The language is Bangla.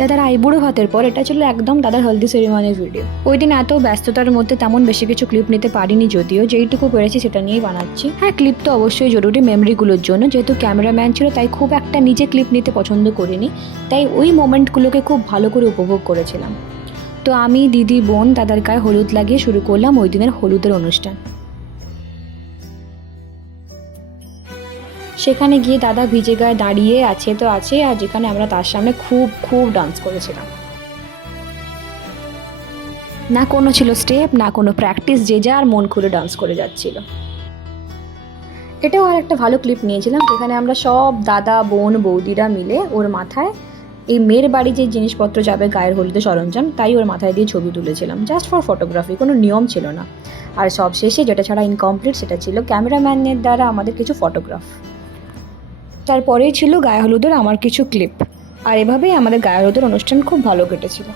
দাদার আইবুড়ো ভাতের পর এটা ছিল একদম দাদার হলদি সেরিমনির ভিডিও। ওই দিন এত ব্যস্ততার মধ্যে তেমন বেশি কিছু ক্লিপ নিতে পারিনি, যদিও যেইটুকু পেরেছি সেটা নিয়েই বানাচ্ছি। হ্যাঁ, ক্লিপ তো অবশ্যই জরুরি মেমরিগুলোর জন্য, যেহেতু ক্যামেরাম্যান ছিল তাই খুব একটা নিজে ক্লিপ নিতে পছন্দ করিনি, তাই ওই মোমেন্টগুলোকে খুব ভালো করে উপভোগ করেছিলাম। তো আমি, দিদি, বোন দাদার গায়ে হলুদ লাগিয়ে শুরু করলাম ওই দিনের হলুদের অনুষ্ঠান। সেখানে গিয়ে দাদা ভিজে গায়ে দাঁড়িয়ে আছে তো আছে, আর যেখানে আমরা তার সামনে খুব খুব ডান্স করেছিলাম। না কোনো ছিল স্টেপ, না কোনো প্র্যাকটিস, যে যার মন খুলে ডান্স করে যাচ্ছিল। এটাও আর একটা ভালো ক্লিপ নিয়েছিলাম, যেখানে আমরা সব দাদা, বোন, বৌদিরা মিলে ওর মাথায় এই মেয়ের বাড়ি যে জিনিসপত্র যাবে গায়ের হলুদে সরঞ্জাম, তাই ওর মাথায় দিয়ে ছবি তুলেছিলাম, জাস্ট ফর ফটোগ্রাফি, কোনো নিয়ম ছিল না। আর সব শেষে যেটা ছাড়া ইনকমপ্লিট সেটা ছিল ক্যামেরাম্যানের দ্বারা আমাদের কিছু ফটোগ্রাফ। তারপরেই ছিল গায়ে হলুদের আমার কিছু ক্লিপ। আর এভাবেই আমাদের গায়ে হলুদের অনুষ্ঠান খুব ভালো কেটেছিল।